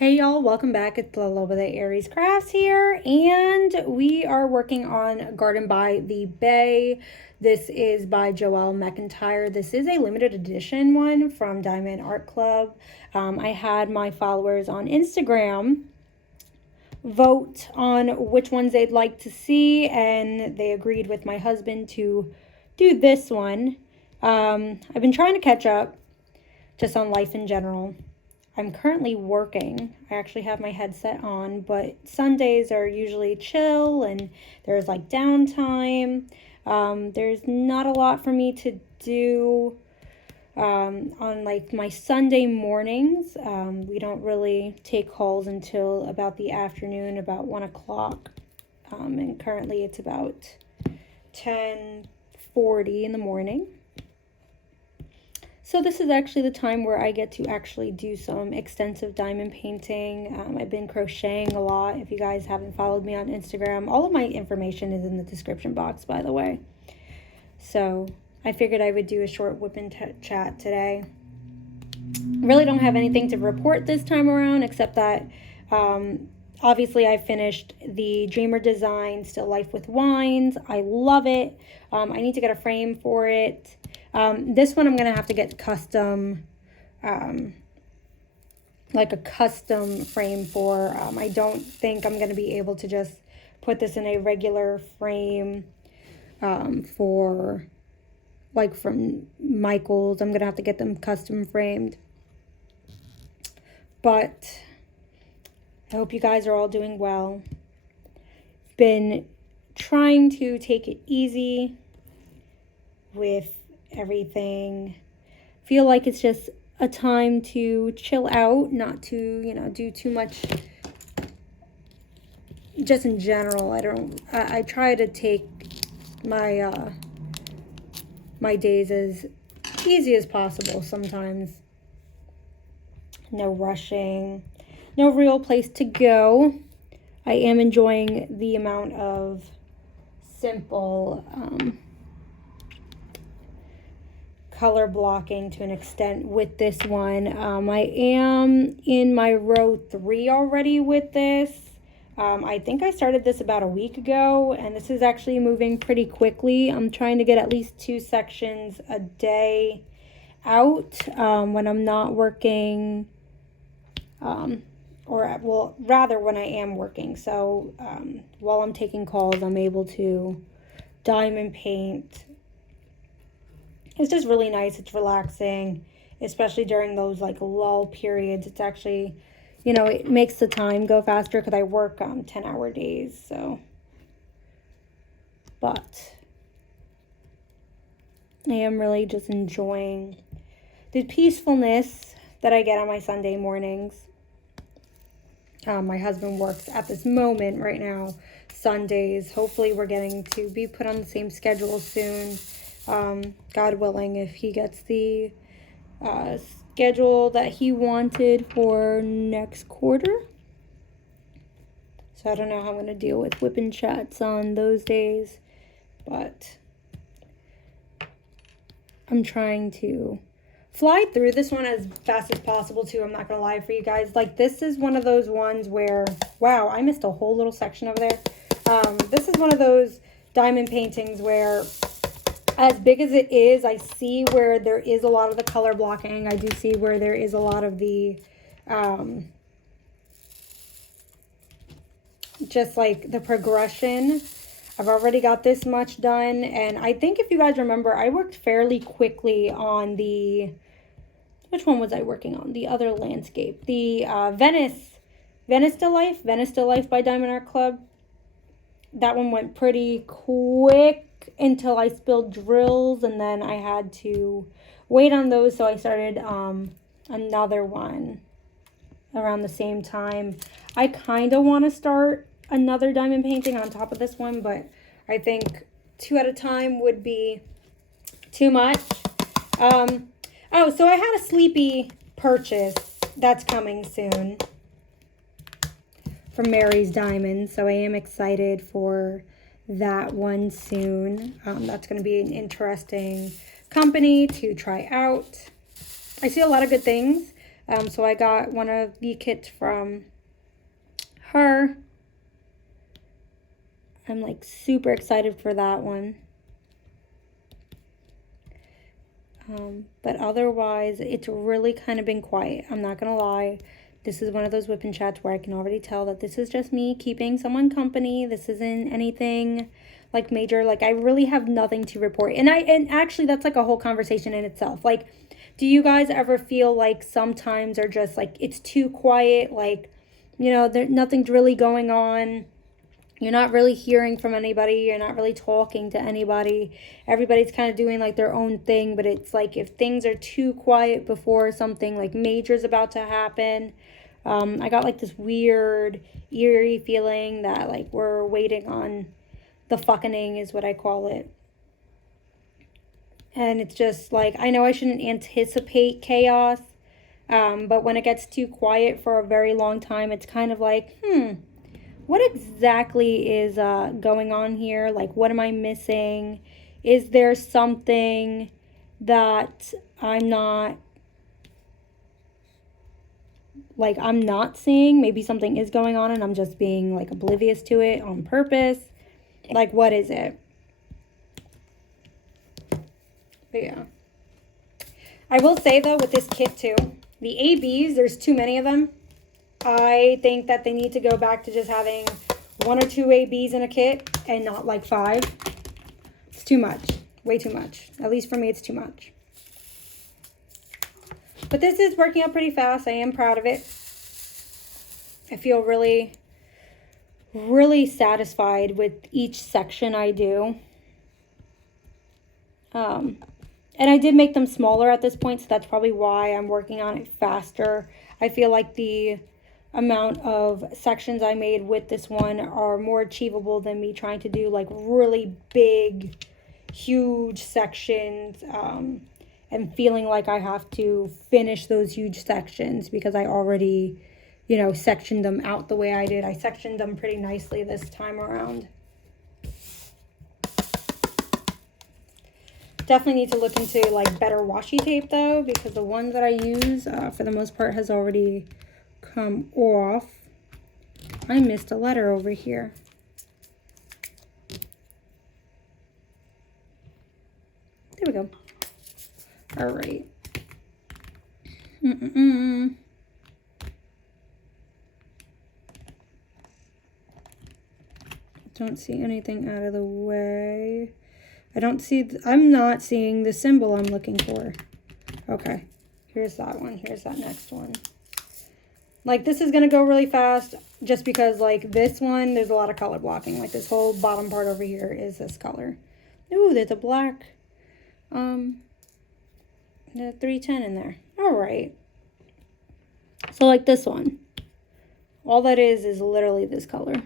Hey y'all, welcome back. It's Lola with the Aries Crafts here, and we are working on Garden by the Bay. This is by Joelle McIntyre. This is a limited edition one from Diamond Art Club. I had my followers on Instagram vote on which ones they'd like to see, and they agreed with my husband to do this one. I've been trying to catch up just on life in general. I'm currently working. I actually have my headset on, but Sundays are usually chill and there's like downtime. There's not a lot for me to do on like my Sunday mornings. We don't really take calls until about the afternoon, about 1 o'clock. And currently it's about 10:40 in the morning. So this is actually the time where I get to actually do some extensive diamond painting. I've been crocheting a lot. If you guys haven't followed me on Instagram, all of my information is in the description box, by the way. So I figured I would do a short whip and chat today. Really don't have anything to report this time around, except that obviously I finished the Dreamer design, Still Life with Wines. I love it. I need to get a frame for it. This one I'm going to have to get custom, like a custom frame for. I don't think I'm going to be able to just put this in a regular frame for, like from Michael's. I'm going to have to get them custom framed. But I hope you guys are all doing well. Been trying to take it easy with everything. Feel like it's just a time to chill out, not to, do too much. Just in general, I try to take my my days as easy as possible sometimes. No rushing, no real place to go. I am enjoying the amount of simple color blocking to an extent with this one. I am in my row 3 already with this. I think I started this about a week ago, and this is actually moving pretty quickly. I'm trying to get at least 2 sections a day out when I'm not working, or rather when I am working. So while I'm taking calls, I'm able to diamond paint. It's just really nice. It's relaxing, especially during those like lull periods. It's actually, it makes the time go faster because I work 10-hour days. So, but I am really just enjoying the peacefulness that I get on my Sunday mornings. My husband works at this moment right now, Sundays. Hopefully we're getting to be put on the same schedule soon. God willing, if he gets the schedule that he wanted for next quarter. So I don't know how I'm going to deal with whipping chats on those days, but I'm trying to fly through this one as fast as possible too. I'm not going to lie for you guys. Like, this is one of those ones where, wow, I missed a whole little section over there. This is one of those diamond paintings where, as big as it is, I see where there is a lot of the color blocking. I do see where there is a lot of the, just like the progression. I've already got this much done. And I think if you guys remember, I worked fairly quickly on the, which one was I working on? The other landscape. The Venice Still Life by Diamond Art Club. That one went pretty quick until I spilled drills, and then I had to wait on those, so I started another one around the same time. I kind of want to start another diamond painting on top of this one, but I think 2 at a time would be too much. Oh, so I had a Sleepy purchase that's coming soon from Mary's Diamonds, so I am excited for that one soon. That's going to be an interesting company to try out. I see a lot of good things So I got one of the kits from her. I'm like super excited for that one. But otherwise, it's really kind of been quiet. I'm not gonna lie. This is one of those whipping chats where I can already tell that this is just me keeping someone company. This isn't anything like major. Like, I really have nothing to report. And actually that's like a whole conversation in itself. Like, do you guys ever feel like sometimes are just like it's too quiet? Like, you know, nothing's really going on. You're not really hearing from anybody. You're not really talking to anybody. Everybody's kind of doing like their own thing. But it's like if things are too quiet before something like major is about to happen. I got like this weird, eerie feeling that like we're waiting on the fucking is what I call it. And it's just like, I know I shouldn't anticipate chaos. But when it gets too quiet for a very long time, it's kind of like, what exactly is going on here? Like, what am I missing? Is there something that I'm not seeing? Maybe something is going on and I'm just being like oblivious to it on purpose. Like, what is it? But yeah. I will say though, with this kit too, the ABs, there's too many of them. I think that they need to go back to just having 1 or 2 ABs in a kit and not like 5. It's too much. Way too much. At least for me, it's too much. But this is working out pretty fast. I am proud of it. I feel really, really satisfied with each section I do. And I did make them smaller at this point, so that's probably why I'm working on it faster. I feel like the amount of sections I made with this one are more achievable than me trying to do like really big, huge sections, and feeling like I have to finish those huge sections because I already, you know, sectioned them out the way I did. I sectioned them pretty nicely this time around. Definitely need to look into like better washi tape though, because the one that I use for the most part has already come off. I missed a letter over here. There we go. All right. Don't see anything out of the way. I'm not seeing the symbol I'm looking for. Okay. Here's that one. Here's that next one. Like, this is going to go really fast just because, like, this one, there's a lot of color blocking. Like, this whole bottom part over here is this color. Ooh, there's a black, the 310 in there. All right. So, like, this one. All that is literally this color.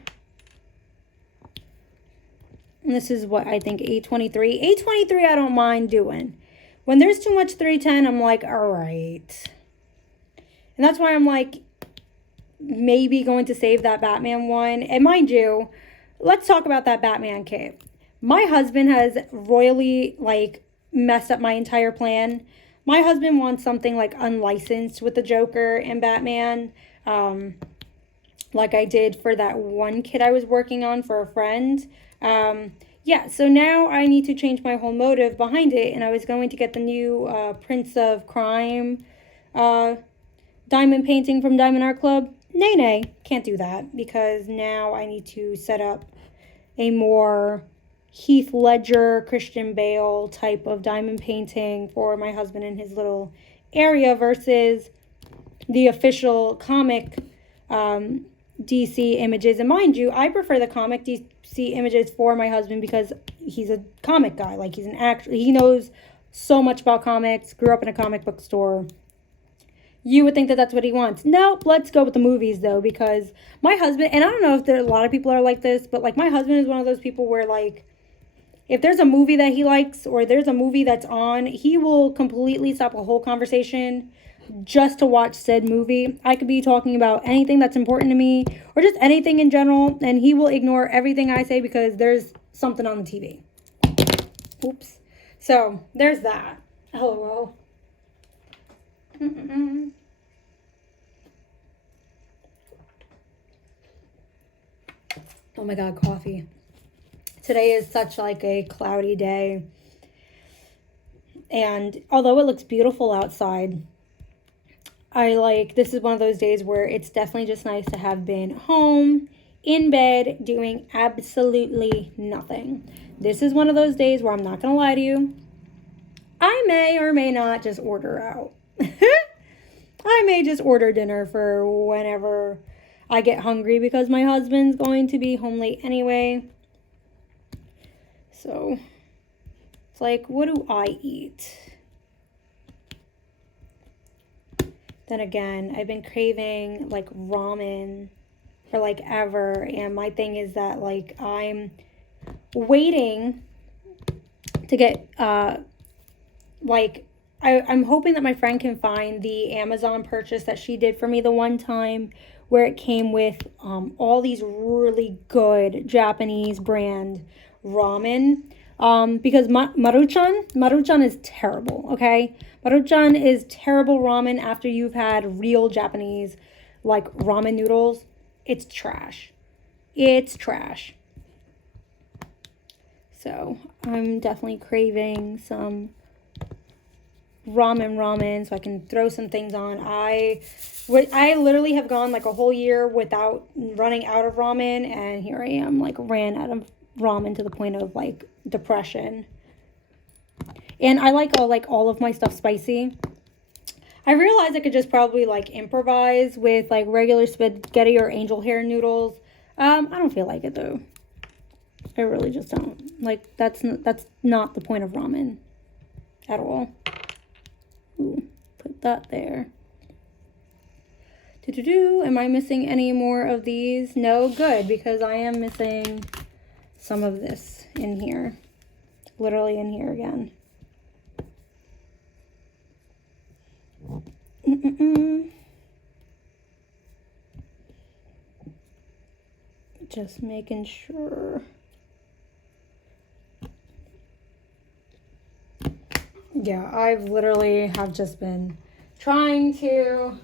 And this is what I think, 823. 823 I don't mind doing. When there's too much 310, I'm like, all right. And that's why I'm like, maybe going to save that Batman one. And mind you, let's talk about that Batman kit. My husband has royally like messed up my entire plan. My husband wants something like unlicensed with the Joker and Batman, like I did for that one kit I was working on for a friend. Yeah, so now I need to change my whole motive behind it, and I was going to get the new Prince of Crime diamond painting from Diamond Art Club. Nay, can't do that because now I need to set up a more Heath Ledger, Christian Bale type of diamond painting for my husband in his little area versus the official comic DC images. And mind you, I prefer the comic DC images for my husband because he's a comic guy. Like, he's an actor. He knows so much about comics, grew up in a comic book store. You would think that that's what he wants. No, let's go with the movies, though, because my husband, and I don't know if there a lot of people are like this, but, like, my husband is one of those people where, like, if there's a movie that he likes or there's a movie that's on, he will completely stop a whole conversation just to watch said movie. I could be talking about anything that's important to me or just anything in general, and he will ignore everything I say because there's something on the TV. Oops. So, there's that. LOL. Oh my God, coffee. Today is such like a cloudy day. And although it looks beautiful outside, this is one of those days where it's definitely just nice to have been home, in bed, doing absolutely nothing. This is one of those days where I'm not going to lie to you. I may or may not just order out. I may just order dinner for whenever I get hungry because my husband's going to be home late anyway. So it's like, what do I eat? Then again, I've been craving like ramen for like ever. And my thing is that like I'm waiting to get I'm hoping that my friend can find the Amazon purchase that she did for me the one time where it came with all these really good Japanese brand ramen. Because Maruchan is terrible, okay? Maruchan is terrible ramen after you've had real Japanese, like, ramen noodles. It's trash. It's trash. So, I'm definitely craving some ramen so I can throw some things on. I literally have gone like a whole year without running out of ramen, and here I am, like, ran out of ramen to the point of like depression. And I like all of my stuff spicy. I realized I could just probably like improvise with like regular spaghetti or angel hair noodles. I don't feel like it though. I really just don't. Like that's not the point of ramen at all. Ooh, put that there. Am I missing any more of these? No, good, because I am missing some of this in here. Literally in here again. Just making sure. Yeah, I've literally have just been trying to,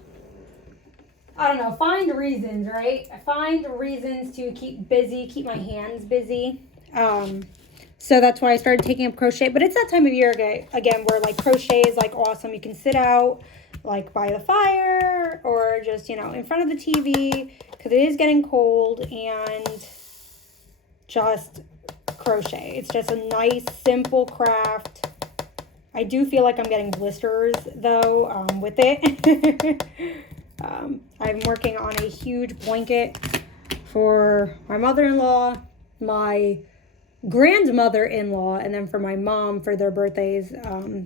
I don't know, find reasons, right? I find reasons to keep busy, keep my hands busy. So that's why I started taking up crochet. But it's that time of year again where like crochet is like awesome. You can sit out like by the fire or just, you know, in front of the TV because it is getting cold and just crochet. It's just a nice, simple craft. I do feel like I'm getting blisters though with it. I'm working on a huge blanket for my mother-in-law, my grandmother-in-law, and then for my mom for their birthdays.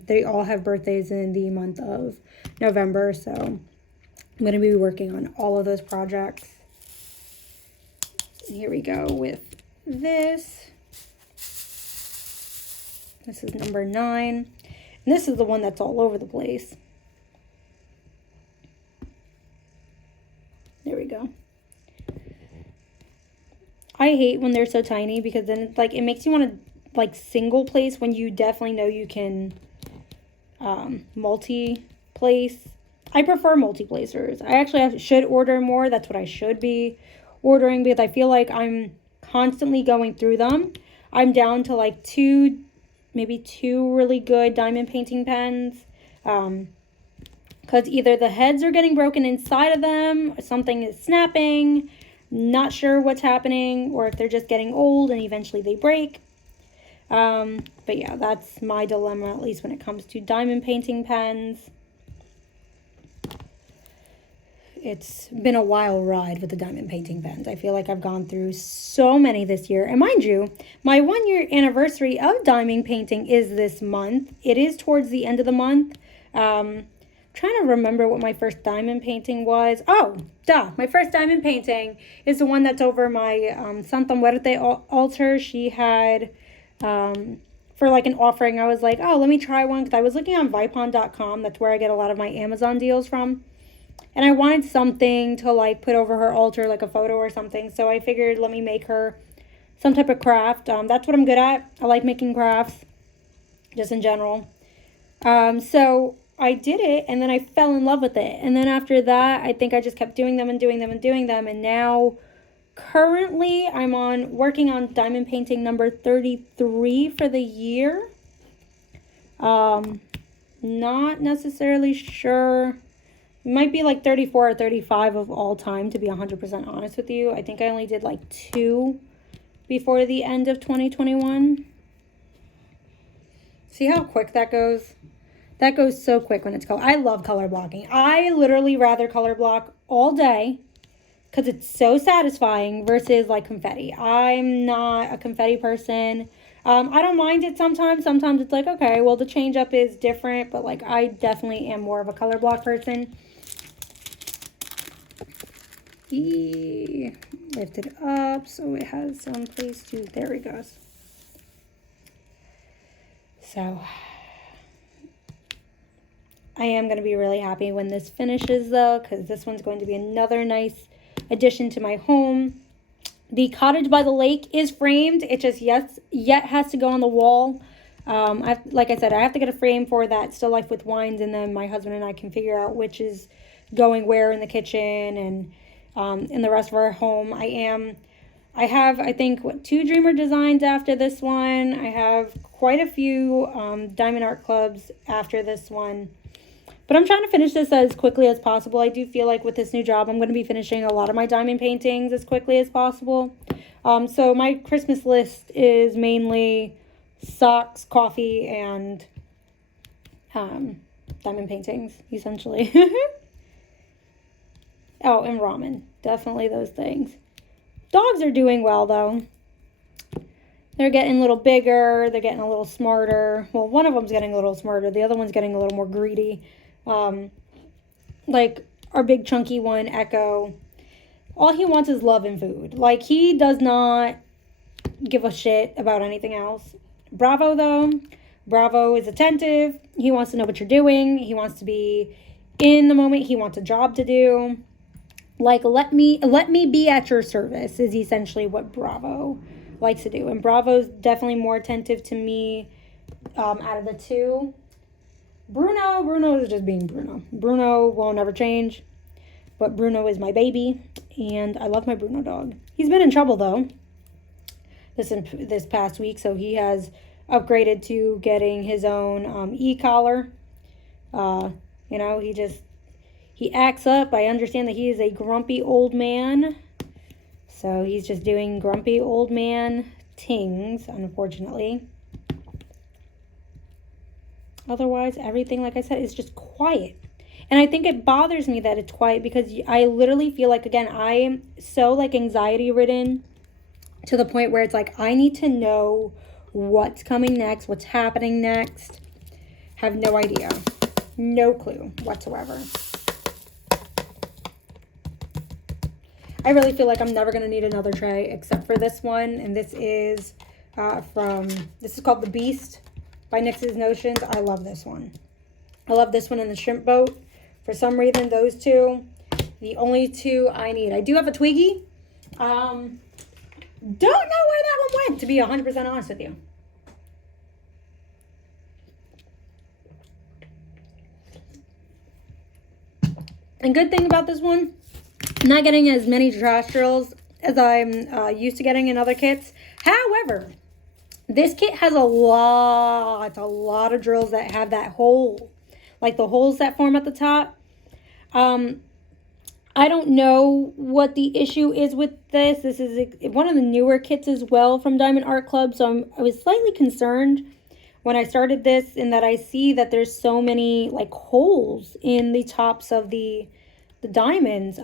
They all have birthdays in the month of November, so I'm going to be working on all of those projects. Here we go with this. This is number 9. And this is the one that's all over the place. There we go. I hate when they're so tiny because then it's like it makes you want to like single place when you definitely know you can multi-place. I prefer multi-placers. I actually should order more. That's what I should be ordering because I feel like I'm constantly going through them. I'm down to like maybe two really good diamond painting pens. Because either the heads are getting broken inside of them, or something is snapping, not sure what's happening, or if they're just getting old and eventually they break. But yeah, that's my dilemma, at least when it comes to diamond painting pens. It's been a wild ride with the diamond painting pens. I feel like I've gone through so many this year. And mind you, my 1-year anniversary of diamond painting is this month. It is towards the end of the month. Trying to remember what my first diamond painting was. Oh, duh. My first diamond painting is the one that's over my Santa Muerte altar. She had, for like an offering, I was like, oh, let me try one. Because I was looking on Vipon.com. That's where I get a lot of my Amazon deals from. And I wanted something to like put over her altar, like a photo or something. So I figured let me make her some type of craft. That's what I'm good at. I like making crafts, just in general. So I did it, and then I fell in love with it. And then after that, I think I just kept doing them and doing them and doing them. And now Currently, I'm working on diamond painting number 33 for the year. Not necessarily sure. It might be like 34 or 35 of all time, to be 100% honest with you. I think I only did like 2 before the end of 2021. See how quick that goes? That goes so quick when it's color. I love color blocking. I literally rather color block all day because it's so satisfying versus like confetti. I'm not a confetti person. I don't mind it sometimes. Sometimes it's like, okay, well, the change up is different, but like I definitely am more of a color block person. Lift it up so it has some place to, there it goes. So I am going to be really happy when this finishes though, because this one's going to be another nice addition to my home. The cottage by the lake is framed. It just yet has to go on the wall. Like I said, I have to get a frame for that Still Life with Wines, and then my husband and I can figure out which is going where in the kitchen and in the rest of our home. I have, I think, 2 Dreamer designs after this one. I have quite a few Diamond Art Clubs after this one. But I'm trying to finish this as quickly as possible. I do feel like with this new job, I'm going to be finishing a lot of my diamond paintings as quickly as possible. So my Christmas list is mainly socks, coffee, and diamond paintings, essentially. Oh, and ramen. Definitely those things. Dogs are doing well, though. They're getting a little bigger. They're getting a little smarter. Well, one of them's getting a little smarter. The other one's getting a little more greedy. Like our big chunky one, Echo, all he wants is love and food. Like, he does not give a shit about anything else. Bravo, though. Bravo is attentive. He wants to know what you're doing. He wants to be in the moment. He wants a job to do. Like, let me be at your service is essentially what Bravo likes to do. And Bravo's definitely more attentive to me out of the 2. Bruno is just being Bruno. Bruno will never change, but Bruno is my baby, and I love my Bruno dog. He's been in trouble, though, this past week, so he has upgraded to getting his own e-collar. You know, he acts up. I understand that he is a grumpy old man, so he's just doing grumpy old man things, unfortunately. Otherwise, everything, like I said, is just quiet. And I think it bothers me that it's quiet because I literally feel like, again, I am so, like, anxiety-ridden to the point where it's like, I need to know what's coming next, what's happening next. Have no idea. No clue whatsoever. I really feel like I'm never going to need another tray except for this one. And this is this is called The Beast by Nix's Notions. I love this one. I love this one in the shrimp boat. For some reason, those 2, the only 2 I need. I do have a Twiggy. Don't know where that one went, to be 100% honest with you. And good thing about this one, I'm not getting as many trash drills as I'm used to getting in other kits. However, this kit has a lot of drills that have that hole, like the holes that form at the top. I don't know what the issue is with this. This is one of the newer kits as well from Diamond Art Club, so I was slightly concerned when I started this in that I see that there's so many like holes in the tops of the diamonds.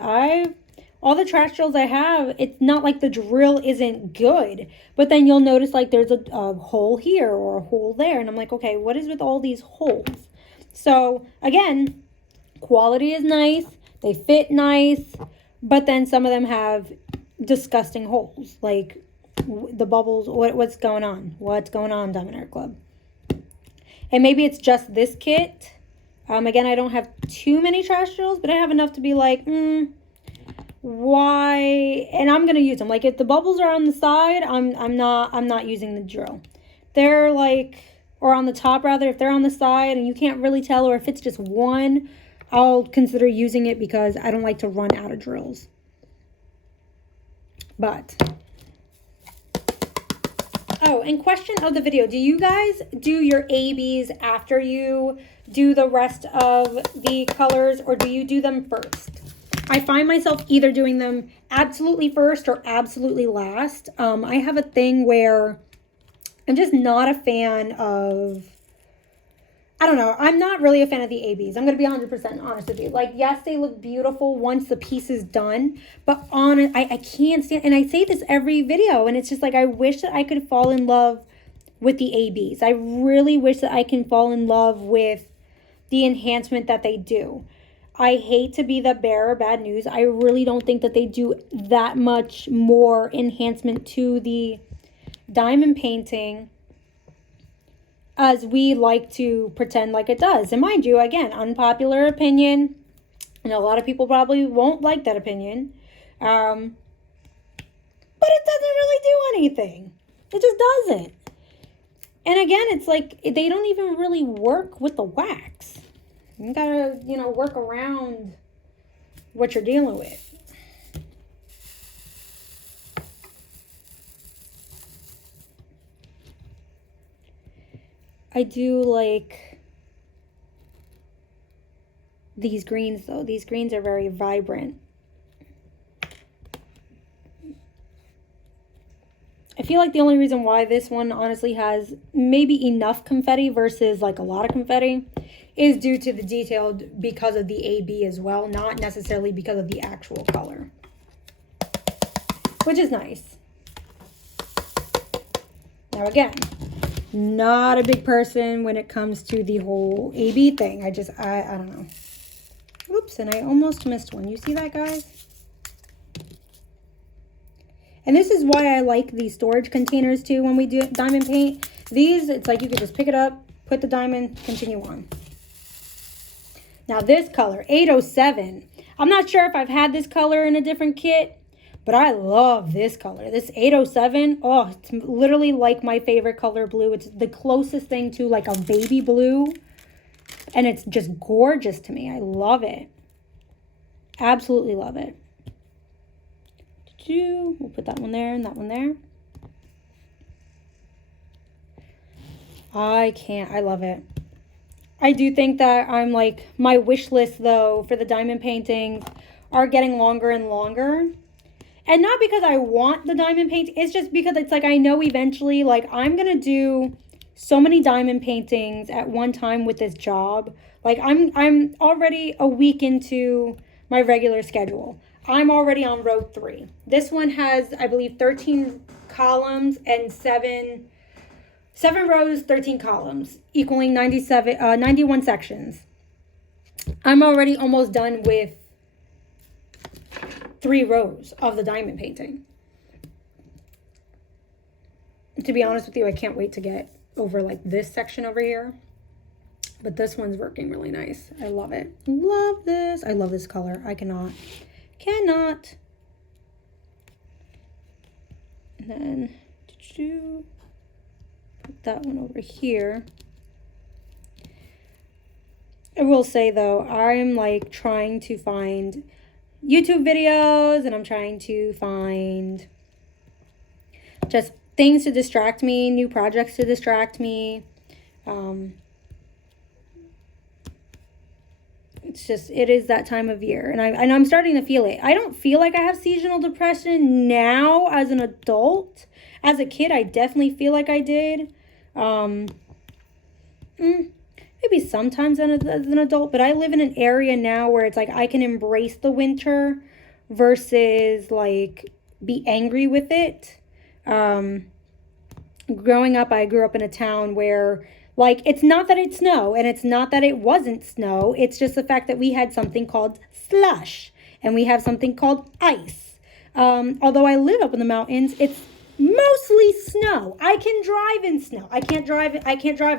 All the trash drills I have, it's not like the drill isn't good, but then you'll notice like there's a hole here or a hole there, and I'm like, okay, what is with all these holes? So again, quality is nice, they fit nice, but then some of them have disgusting holes, like the bubbles. What's going on? What's going on, Diamond Art Club? And maybe it's just this kit. Again, I don't have too many trash drills, but I have enough to be like, why? And I'm gonna use them. Like if the bubbles are on the side, I'm not using the drill. They're like, or on the top rather, if they're on the side and you can't really tell, or if it's just one, I'll consider using it because I don't like to run out of drills. But, oh, and question of the video. Do you guys do your ABs after you do the rest of the colors, or do you do them first? I find myself either doing them absolutely first or absolutely last. I have a thing where I'm just not a fan of, I don't know, I'm not really a fan of the ABs. I'm going to be 100% honest with you. Like, yes, they look beautiful once the piece is done, but I can't stand, and I say this every video, and it's just like, I wish that I could fall in love with the ABs. I really wish that I can fall in love with the enhancement that they do. I hate to be the bearer of bad news. I really don't think that they do that much more enhancement to the diamond painting as we like to pretend like it does. And mind you, again, unpopular opinion, and a lot of people probably won't like that opinion, but it doesn't really do anything. It just doesn't. And again, it's like they don't even really work with the wax. You gotta, you know, work around what you're dealing with. I do like these greens though. These greens are very vibrant. I feel like the only reason why this one honestly has maybe enough confetti versus like a lot of confetti is due to the detailed because of the AB as well, not necessarily because of the actual color, which is nice. Now again, not a big person when it comes to the whole AB thing. I don't know. Oops, and I almost missed one. You see that, guys? And this is why I like these storage containers too when we do diamond paint. These, it's like you can just pick it up, put the diamond, continue on. Now this color, 807. I'm not sure if I've had this color in a different kit, but I love this color. This 807, oh, it's literally like my favorite color blue. It's the closest thing to like a baby blue. And it's just gorgeous to me. I love it. Absolutely love it. We'll put that one there and that one there. I love it. I do think that I'm like, my wish list though for the diamond paintings are getting longer and longer. And not because I want the diamond paint, it's just because it's like I know eventually like I'm going to do so many diamond paintings at one time with this job. Like I'm already a week into my regular schedule. I'm already on row 3. This one has, I believe, 13 columns and 7 rows, 13 columns, equaling 91 sections. I'm already almost done with 3 rows of the diamond painting. To be honest with you, I can't wait to get over like this section over here. But this one's working really nice. I love it. Love this. I love this color. I cannot. And then put that one over here. I will say though, I'm like trying to find YouTube videos, and I'm trying to find just things to distract me, new projects to distract me. It's just, it is that time of year, and I'm starting to feel it. I don't feel like I have seasonal depression now as an adult. As a kid, I definitely feel like I did. Maybe sometimes as an adult, but I live in an area now where it's like I can embrace the winter versus like be angry with it. Growing up, I grew up in a town where like, it's not that it's snow, and it's not that it wasn't snow. It's just the fact that we had something called slush, and we have something called ice. Although I live up in the mountains, it's mostly snow. I can drive in snow. I can't drive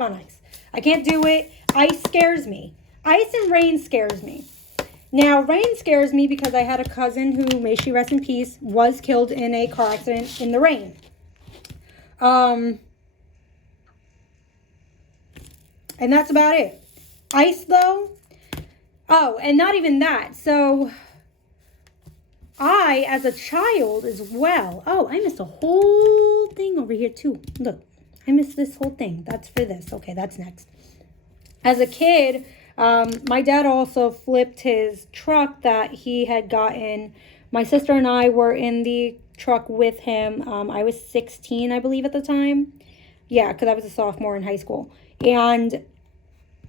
on ice. I can't do it. Ice scares me. Ice and rain scares me. Now, rain scares me because I had a cousin who, may she rest in peace, was killed in a car accident in the rain. And that's about it. Ice, though. Oh, and not even that. So, I, as a child as well. Oh, I missed a whole thing over here too. Look, I missed this whole thing. That's for this. Okay, that's next. As a kid, my dad also flipped his truck that he had gotten. My sister and I were in the truck with him. I was 16, I believe, at the time. Yeah, because I was a sophomore in high school. And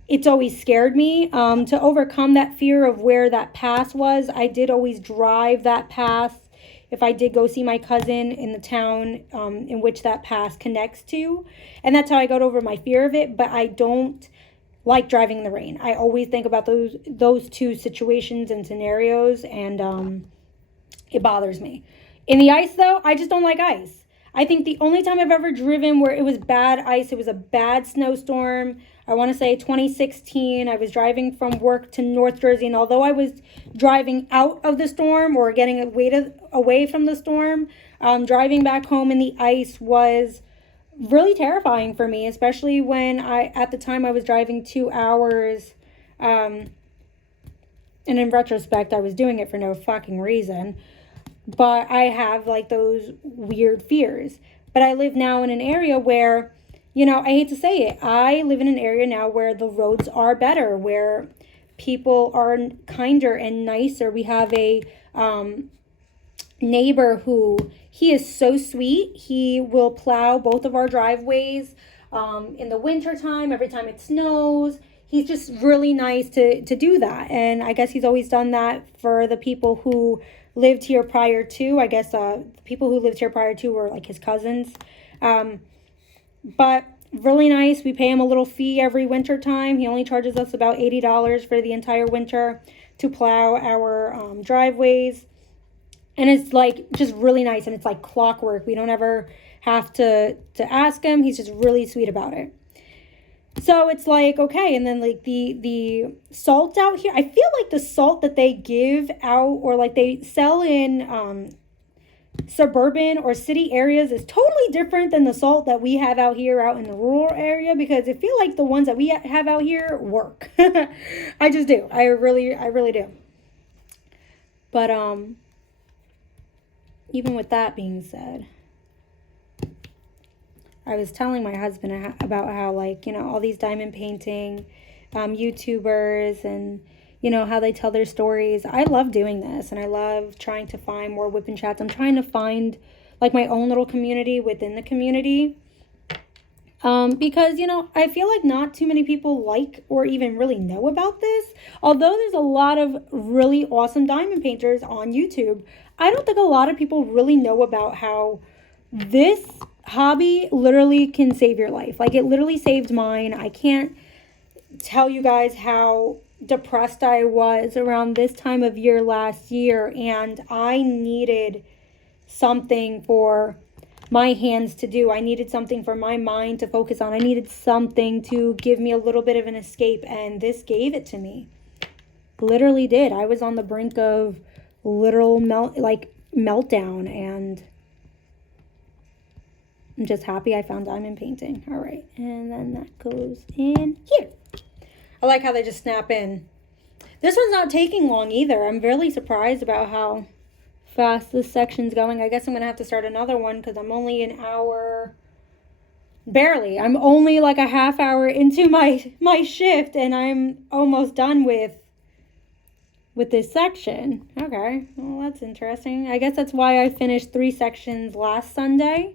it's always scared me. To overcome that fear of where that pass was, I did always drive that pass if I did go see my cousin in the town in which that pass connects to. And that's how I got over my fear of it. But I don't like driving in the rain. I always think about those two situations and scenarios, and it bothers me. In the ice, though, I just don't like ice. I think the only time I've ever driven where it was bad ice, it was a bad snowstorm. I want to say 2016. I was driving from work to North Jersey, and although I was driving out of the storm or getting away from the storm, driving back home in the ice was really terrifying for me, especially when at the time I was driving 2 hours, and in retrospect, I was doing it for no fucking reason, but I have like those weird fears. But I live now in an area where, I hate to say it, I live in an area now where the roads are better, where people are kinder and nicer. We have a neighbor who, he is so sweet. He will plow both of our driveways in the winter time, every time it snows. He's just really nice to do that. And I guess he's always done that for the people who lived here prior to. I guess the people who lived here prior to were like his cousins. But really nice. We pay him a little fee every winter time. He only charges us about $80 for the entire winter to plow our driveways. And it's like just really nice, and it's like clockwork. We don't ever have to ask him. He's just really sweet about it. So it's like, okay, and then like the salt out here, I feel like the salt that they give out or like they sell in suburban or city areas is totally different than the salt that we have out here out in the rural area, because I feel like the ones that we have out here work. I just do. I really do. But even with that being said, I was telling my husband about how, like, all these diamond painting YouTubers and, how they tell their stories. I love doing this, and I love trying to find more whip and chats. I'm trying to find, like, my own little community within the community. Because, I feel like not too many people like or even really know about this. Although there's a lot of really awesome diamond painters on YouTube, I don't think a lot of people really know about how this hobby literally can save your life. Like, it literally saved mine. I can't tell you guys how depressed I was around this time of year last year, and I needed something for my hands to do. I needed something for my mind to focus on. I needed something to give me a little bit of an escape, and this gave it to me. Literally did. I was on the brink of literal meltdown, and I'm just happy I found diamond painting. All right, and then that goes in here. I like how they just snap in. This one's not taking long either. I'm really surprised about how fast this section's going. I guess I'm going to have to start another one because I'm only an hour, barely. I'm only like a half hour into my shift, and I'm almost done with this section. Okay, well, that's interesting. I guess that's why I finished 3 sections last Sunday.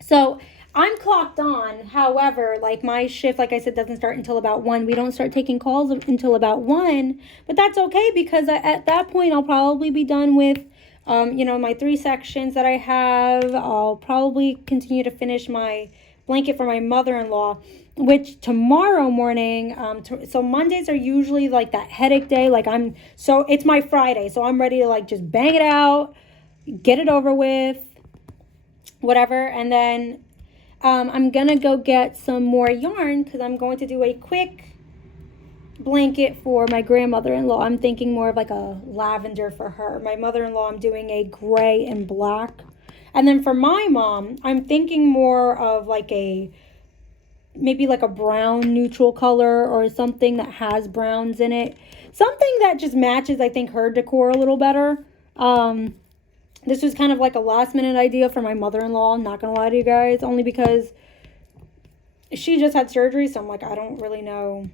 So I'm clocked on. However, like, my shift, like I said, doesn't start until about 1. We don't start taking calls until about 1, but that's okay, because at that point I'll probably be done with, my 3 sections that I have. I'll probably continue to finish my blanket for my mother-in-law, which tomorrow morning, so Mondays are usually like that headache day. Like, it's my Friday, so I'm ready to like just bang it out, get it over with, whatever. And then I'm gonna go get some more yarn because I'm going to do a quick blanket for my grandmother-in-law. I'm thinking more of like a lavender for her. My mother-in-law, I'm doing a gray and black. And then for my mom, I'm thinking more of like a maybe like a brown neutral color or something that has browns in it. Something that just matches, I think, her decor a little better. This was kind of like a last minute idea for my mother-in-law. I'm not going to lie to you guys. Only because she just had surgery. So I'm like, I don't really know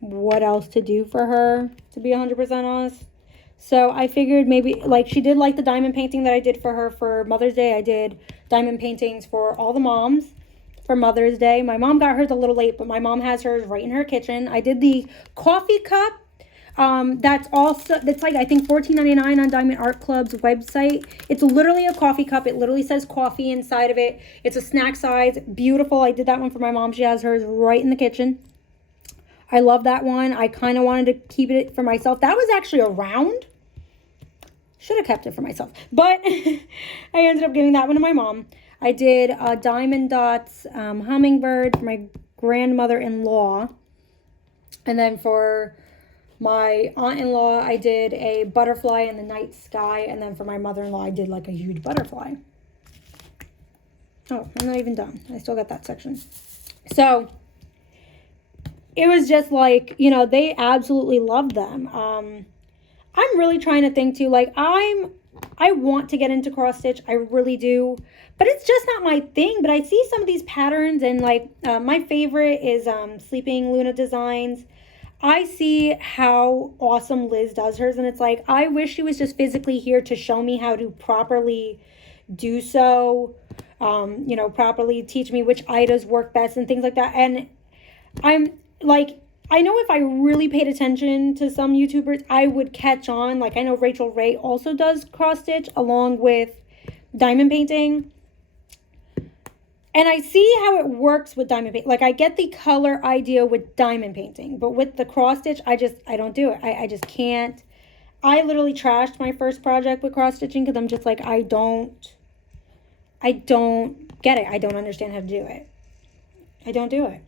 what else to do for her, to be 100% honest. So I figured maybe, like, she did like the diamond painting that I did for her for Mother's Day. I did diamond paintings for all the moms for Mother's Day. My mom got hers a little late, but my mom has hers right in her kitchen. I did the coffee cup. That's like, I think $14.99 on Diamond Art Club's website. It's literally a coffee cup. It literally says coffee inside of it. It's a snack size. Beautiful. I did that one for my mom. She has hers right in the kitchen. I love that one. I kind of wanted to keep it for myself. That was actually a round. Should have kept it for myself. But I ended up giving that one to my mom. I did a Diamond Dots hummingbird for my grandmother-in-law. And then for my aunt-in-law, I did a butterfly in the night sky. And then for my mother-in-law, I did like a huge butterfly. Oh, I'm not even done. I still got that section. So it was just like, you know, they absolutely loved them. I'm really trying to think too, like, I want to get into cross stitch. I really do. But it's just not my thing. But I see some of these patterns, and like my favorite is Sleeping Luna Designs. I see how awesome Liz does hers, and it's like, I wish she was just physically here to show me how to properly do so, you know, properly teach me which Idas work best and things like that. And I'm like, I know if I really paid attention to some YouTubers, I would catch on. Like, I know Rachel Ray also does cross stitch along with diamond painting. And I see how it works with diamond painting. Like, I get the color idea with diamond painting, but with the cross stitch, I don't do it. I just can't. I literally trashed my first project with cross stitching because I'm just like, I don't get it. I don't understand how to do it. I don't do it.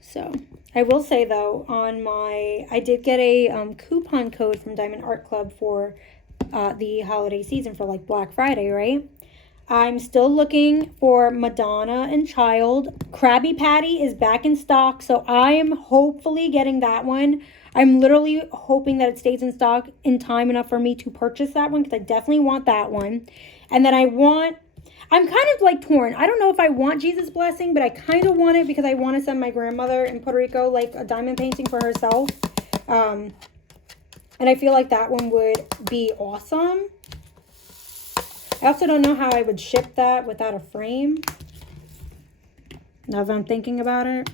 So I will say though, I did get a coupon code from Diamond Art Club for the holiday season for like Black Friday, right? I'm still looking for Madonna and Child. Krabby Patty is back in stock, so I am hopefully getting that one. I'm literally hoping that it stays in stock in time enough for me to purchase that one, because I definitely want that one. And then I'm kind of like torn. I don't know if I want Jesus Blessing, but I kind of want it because I want to send my grandmother in Puerto Rico like a diamond painting for herself. And I feel like that one would be awesome. I also don't know how I would ship that without a frame. Now that I'm thinking about it.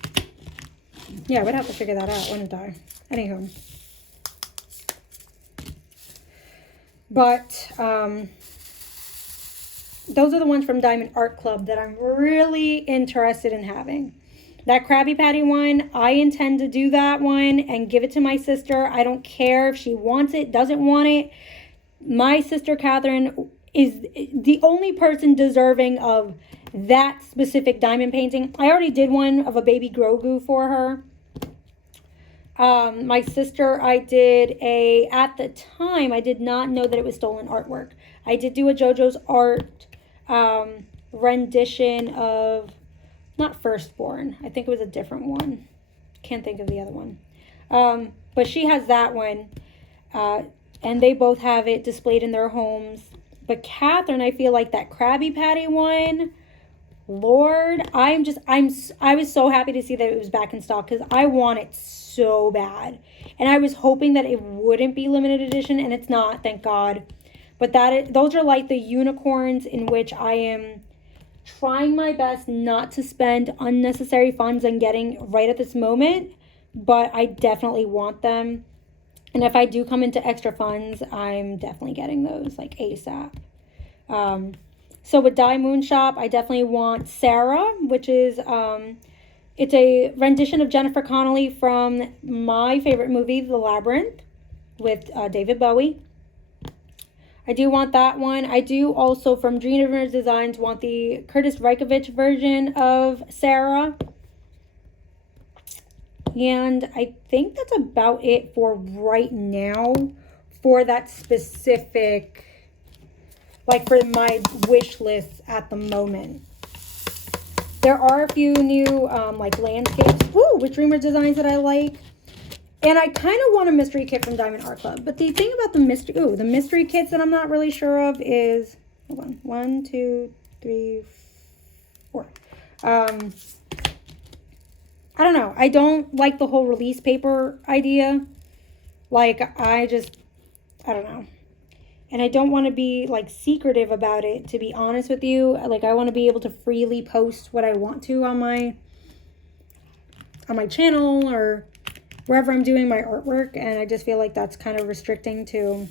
Yeah, I would have to figure that out, wouldn't I? Anywho. But, those are the ones from Diamond Art Club that I'm really interested in having. That Krabby Patty one, I intend to do that one and give it to my sister. I don't care if she wants it, doesn't want it. My sister Catherine is the only person deserving of that specific diamond painting. I already did one of a baby Grogu for her. My sister, at the time, I did not know that it was stolen artwork. I did do a JoJo's Art rendition of, not Firstborn, I think it was a different one. Can't think of the other one. But she has that one, and they both have it displayed in their homes. But Catherine, I feel like that Krabby Patty one, Lord, I was so happy to see that it was back in stock because I want it so bad. And I was hoping that it wouldn't be limited edition, and it's not, thank God. But those are like the unicorns in which I am trying my best not to spend unnecessary funds on getting right at this moment. But I definitely want them. And if I do come into extra funds, I'm definitely getting those like ASAP. So with Die Moon Shop, I definitely want Sarah, which is, it's a rendition of Jennifer Connelly from my favorite movie, The Labyrinth, with David Bowie. I do want that one. I do also, from Dreamers Designs, want the Curtis Reikovich version of Sarah. And I think that's about it for right now for that specific, like for my wish list at the moment. There are a few new like landscapes with Dreamer designs that I like. And I kind of want a mystery kit from Diamond Art Club. But the thing about the mystery kits that I'm not really sure of is, hold on, 1, 2, 3, 4. I don't know. I don't like the whole release paper idea. Like, I don't know. And I don't want to be, like, secretive about it, to be honest with you. Like, I want to be able to freely post what I want to on my channel or wherever I'm doing my artwork. And I just feel like that's kind of restricting to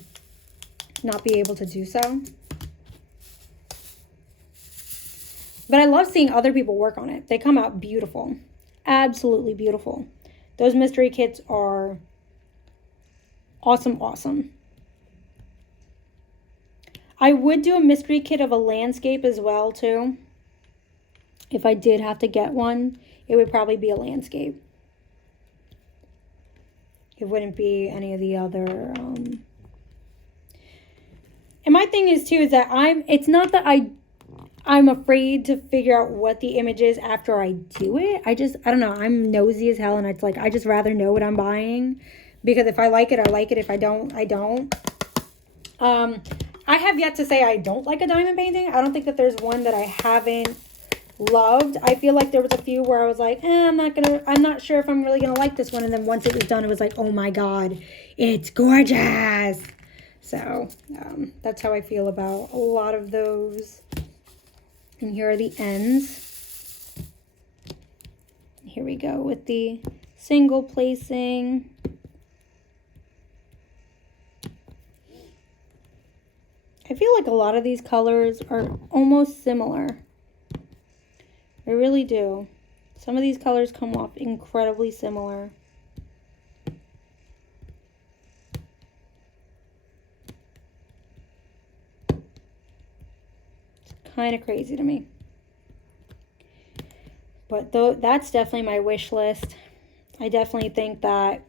not be able to do so. But I love seeing other people work on it. They come out beautiful. Absolutely beautiful. Those mystery kits are awesome, awesome. I would do a mystery kit of a landscape as well, too. If I did have to get one, it would probably be a landscape. It wouldn't be any of the other. And my thing is, too, is that it's not that I'm afraid to figure out what the image is after I do it. I don't know. I'm nosy as hell, and it's like, I just rather know what I'm buying. Because if I like it, I like it. If I don't, I don't. I have yet to say I don't like a diamond painting. I don't think that there's one that I haven't loved. I feel like there was a few where I was like, I'm not sure if I'm really gonna like this one. And then once it was done, it was like, oh my God, it's gorgeous. So that's how I feel about a lot of those. And here are the ends. Here we go with the single placing. I feel like a lot of these colors are almost similar. I really do. Some of these colors come off incredibly similar. It's kind of crazy to me. But that's definitely my wish list. I definitely think that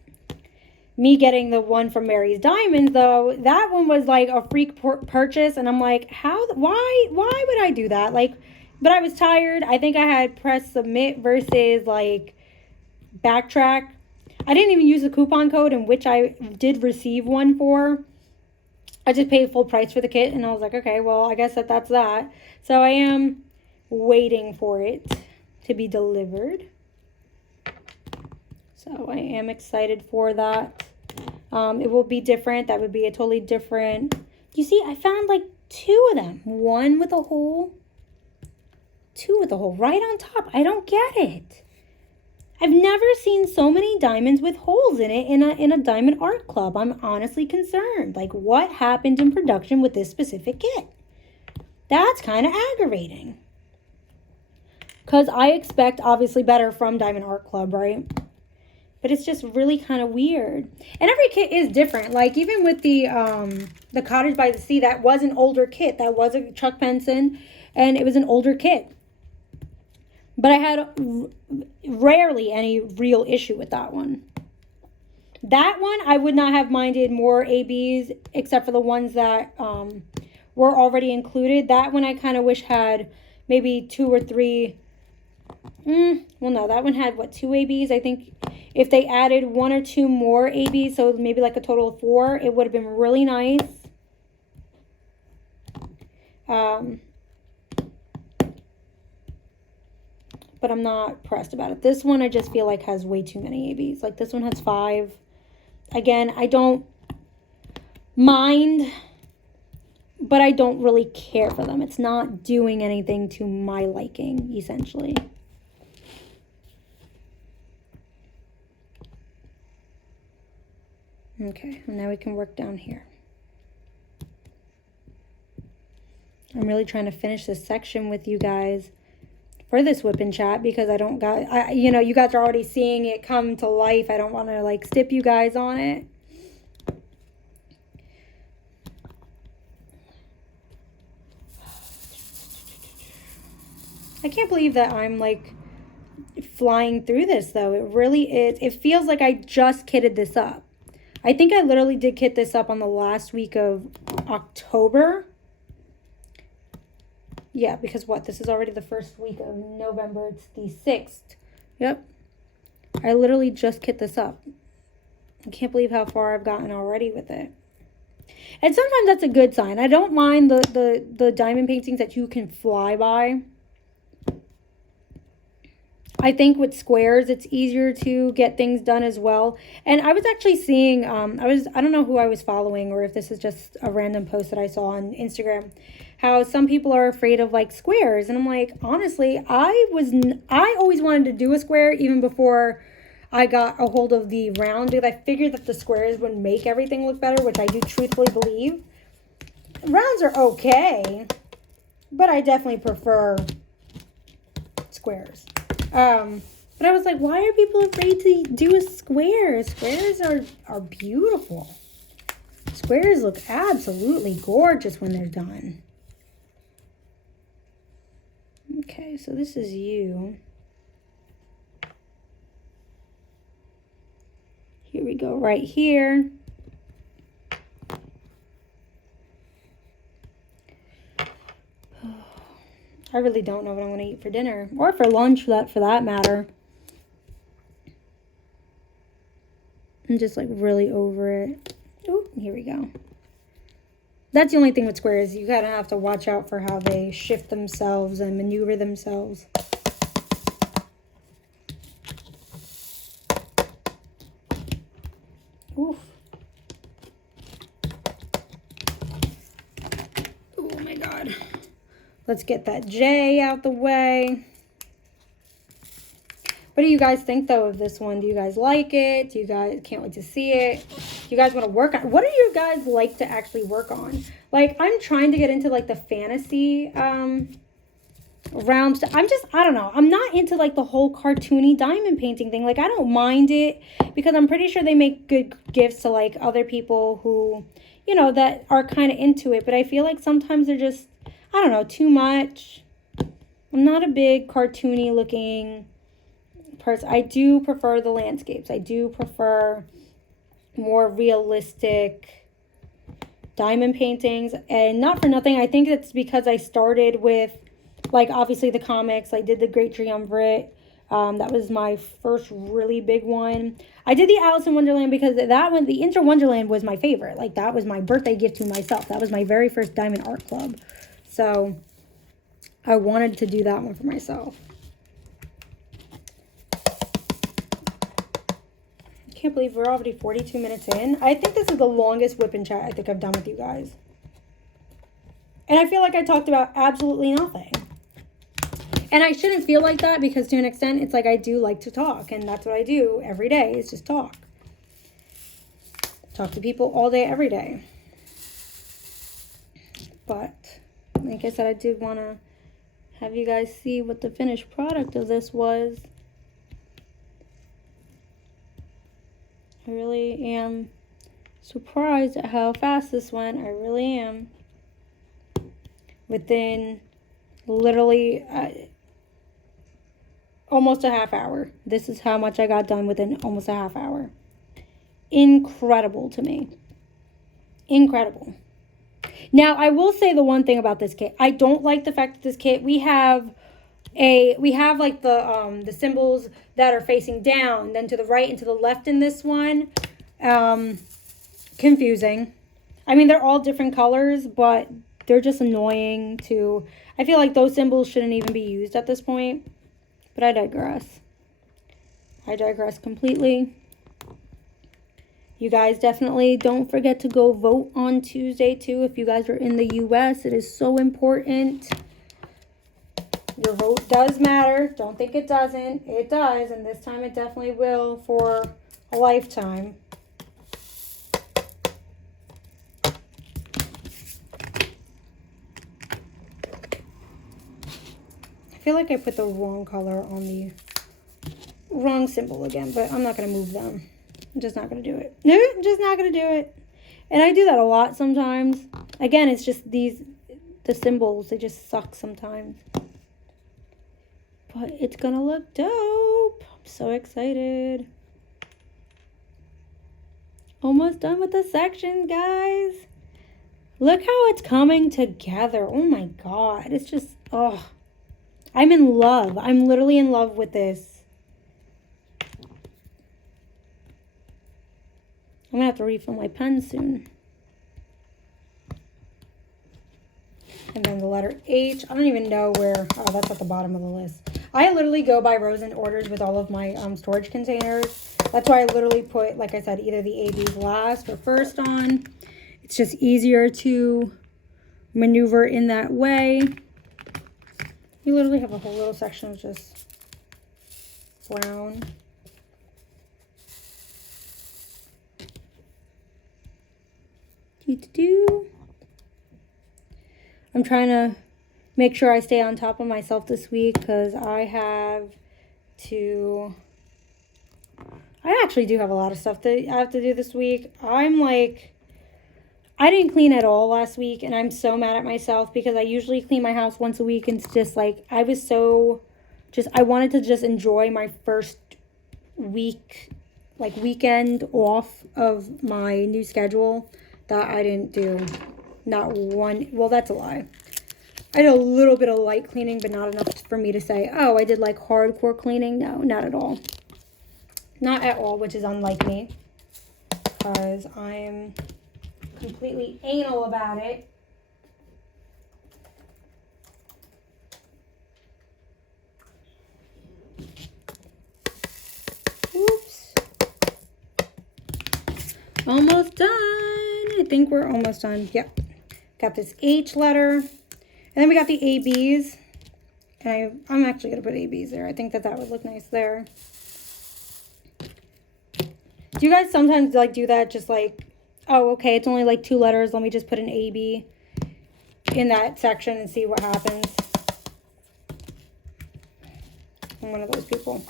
me getting the one from Mary's Diamonds, though, that one was like a freak purchase. And I'm like, why would I do that? Like, but I was tired. I think I had pressed submit versus like backtrack. I didn't even use the coupon code, in which I did receive one for. I just paid full price for the kit, and I was like, okay, well, I guess that's that. So I am waiting for it to be delivered. So I am excited for that. It will be different. That would be a totally different. You see, I found like 2 of them. One with a hole. 2 with a hole right on top. I don't get it. I've never seen so many diamonds with holes in it in a Diamond Art Club. I'm honestly concerned. Like, what happened in production with this specific kit? That's kind of aggravating. Because I expect, obviously, better from Diamond Art Club, right? But it's just really kind of weird. And every kit is different. Like, even with the Cottage by the Sea, that was an older kit. That was a Chuck Benson, and it was an older kit. But I had rarely any real issue with that one. That one, I would not have minded more ABs, except for the ones that were already included. That one I kind of wish had maybe 2 or 3. Well, no, that one had, what, 2 ABs? I think if they added 1 or 2 more ABs, so maybe like a total of 4, it would have been really nice. But I'm not pressed about it. This one I just feel like has way too many ABs. Like, this one has 5. Again, I don't mind, but I don't really care for them. It's not doing anything to my liking, essentially. Okay, and now we can work down here. I'm really trying to finish this section with you guys for this whip and chat, because you guys are already seeing it come to life. I don't want to like stip you guys on it. I can't believe that I'm like flying through this, though. It really is. It feels like I just kitted this up. I think I literally did kit this up on the last week of October. Yeah, because what? This is already the first week of November. It's the 6th. Yep. I literally just kit this up. I can't believe how far I've gotten already with it. And sometimes that's a good sign. I don't mind the diamond paintings that you can fly by. I think with squares, it's easier to get things done as well. And I was actually seeing, I don't know who I was following or if this is just a random post that I saw on Instagram, how some people are afraid of like squares. And I'm like, honestly, I always wanted to do a square even before I got a hold of the round, because I figured that the squares would make everything look better, which I do truthfully believe. Rounds are okay, but I definitely prefer squares. But I was like, why are people afraid to do a square? Squares are beautiful. Squares look absolutely gorgeous when they're done. Okay, so this is you. Here we go, right here. I really don't know what I'm going to eat for dinner, or for lunch, for that matter. I'm just like really over it. Oh, here we go. That's the only thing with squares. You kind of have to watch out for how they shift themselves and maneuver themselves. Oof. Oh my God. Let's get that J out the way. What do you guys think though of this one? Do you guys like it? Do you guys can't wait to see it? Do you guys want to work on? What do you guys like to actually work on? Like, I'm trying to get into like the fantasy realms. I don't know. I'm not into like the whole cartoony diamond painting thing. Like, I don't mind it because I'm pretty sure they make good gifts to like other people who, you know, that are kind of into it. But I feel like sometimes they're just, I don't know, too much. I'm not a big cartoony looking person. I do prefer the landscapes. I do prefer more realistic diamond paintings. And not for nothing, I think it's because I started with, like, obviously the comics. I did the Great Triumvirate. That was my first really big one. I did the Alice in Wonderland because that one, the Inter Wonderland, was my favorite. Like, that was my birthday gift to myself. That was my very first diamond art club. So I wanted to do that one for myself. I can't believe we're already 42 minutes in. I think this is the longest whip and chat I think I've done with you guys. And I feel like I talked about absolutely nothing. And I shouldn't feel like that because to an extent, it's like I do like to talk. And that's what I do every day is just talk. Talk to people all day, every day. But like I said, I did want to have you guys see what the finished product of this was. I really am surprised at how fast this went. I really am. Within literally almost a half hour. This is how much I got done within almost a half hour. Incredible to me. Incredible. Now, I will say the one thing about this kit. I don't like the fact that this kit, we have like the symbols that are facing down, then to the right and to the left in this one. Confusing. I mean, they're all different colors, but they're just annoying to, I feel like those symbols shouldn't even be used at this point, but I digress. I digress completely. You guys definitely don't forget to go vote on Tuesday too. If you guys are in the US, it is so important. Your vote does matter. Don't think it doesn't. It does, and this time it definitely will for a lifetime. I feel like I put the wrong color on the wrong symbol again, but I'm not going to move them. I'm just not going to do it. No, I'm just not going to do it. And I do that a lot sometimes. Again, it's just the symbols, they just suck sometimes. But it's going to look dope. I'm so excited. Almost done with the sections, guys. Look how it's coming together. Oh my God. It's just Oh, I'm in love. I'm literally in love with this. I'm going to have to refill my pen soon. And then the letter H. I don't even know where. Oh, that's at the bottom of the list. I literally go by rows and orders with all of my storage containers. That's why I literally put, like I said, either the ABs last or first on. It's just easier to maneuver in that way. You literally have a whole little section of just brown. I'm trying to make sure I stay on top of myself this week because I actually do have a lot of stuff that I have to do this week. I didn't clean at all last week, and I'm so mad at myself because I usually clean my house once a week, and it's just like, I wanted to just enjoy my first weekend off of my new schedule that I didn't do. Not one, well, that's a lie. I did a little bit of light cleaning, but not enough for me to say, oh, I did like hardcore cleaning. No, not at all. Not at all, which is unlike me, because I'm completely anal about it. Oops. Almost done. I think we're almost done. Yep. Got this H letter. And then we got the ABs. And I'm actually going to put ABs there. I think that would look nice there. Do you guys sometimes like do that? Just like, oh, okay, it's only like 2 letters. Let me just put an AB in that section and see what happens. I'm one of those people.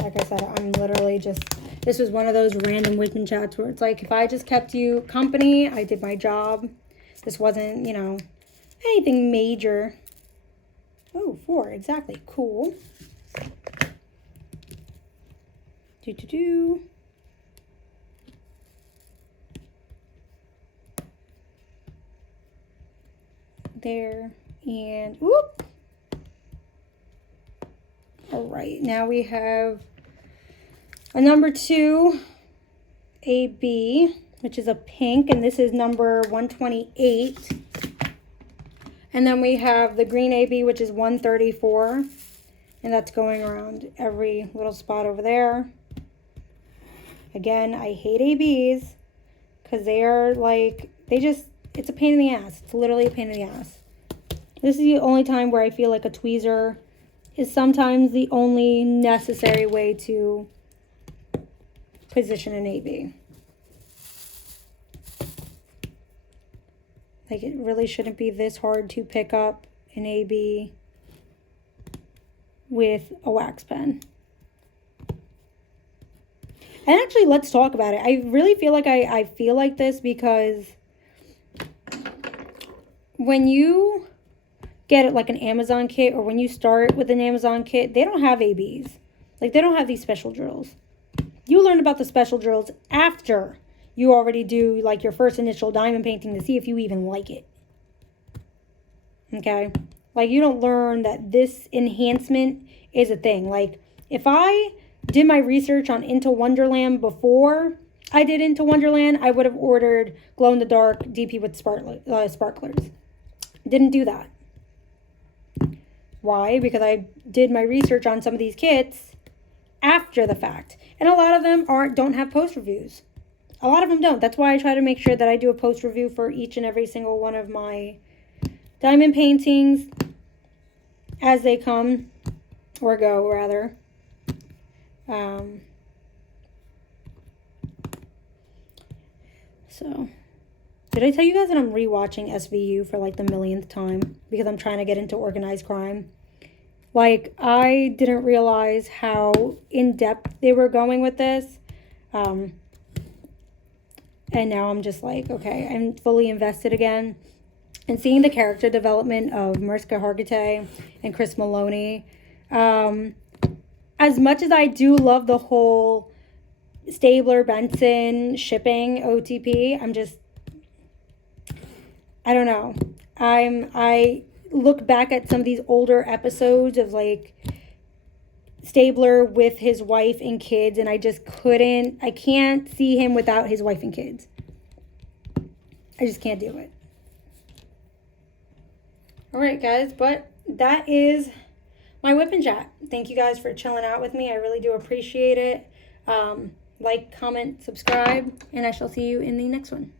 Like I said, I'm literally just, this was one of those random wisdom chats where it's like, if I just kept you company, I did my job. This wasn't, you know, anything major. Oh, 4, exactly. Cool. There, and whoop. All right, now we have a number 2 AB, which is a pink, and this is number 128. And then we have the green AB, which is 134, and that's going around every little spot over there. Again, I hate ABs because they are like, it's a pain in the ass. It's literally a pain in the ass. This is the only time where I feel like a tweezer is sometimes the only necessary way to position an AB. Like, it really shouldn't be this hard to pick up an AB with a wax pen. And actually, let's talk about it. I really feel like I feel like this because when you get it like an Amazon kit, or when you start with an Amazon kit, they don't have ABs. Like, they don't have these special drills. You learn about the special drills after you already do like your first initial diamond painting to see if you even like it. Okay? Like, you don't learn that this enhancement is a thing. Like, if I did my research on Into Wonderland before I did Into Wonderland, I would have ordered glow-in-the-dark DP with sparklers. Didn't do that. Why? Because I did my research on some of these kits after the fact. And a lot of them don't have post reviews. A lot of them don't. That's why I try to make sure that I do a post review for each and every single one of my diamond paintings as they come, or go rather. So, did I tell you guys that I'm rewatching SVU for like the millionth time because I'm trying to get into organized crime? Like, I didn't realize how in-depth they were going with this. And now I'm just like, okay, I'm fully invested again. And seeing the character development of Mariska Hargitay and Chris Maloney. As much as I do love the whole Stabler-Benson shipping OTP, I don't know. I look back at some of these older episodes of like Stabler with his wife and kids, and I can't see him without his wife and kids. I just can't do it. All right, guys, but that is my whip and chat. Thank you guys for chilling out with me. I really do appreciate it. Like, comment, subscribe, and I shall see you in the next one.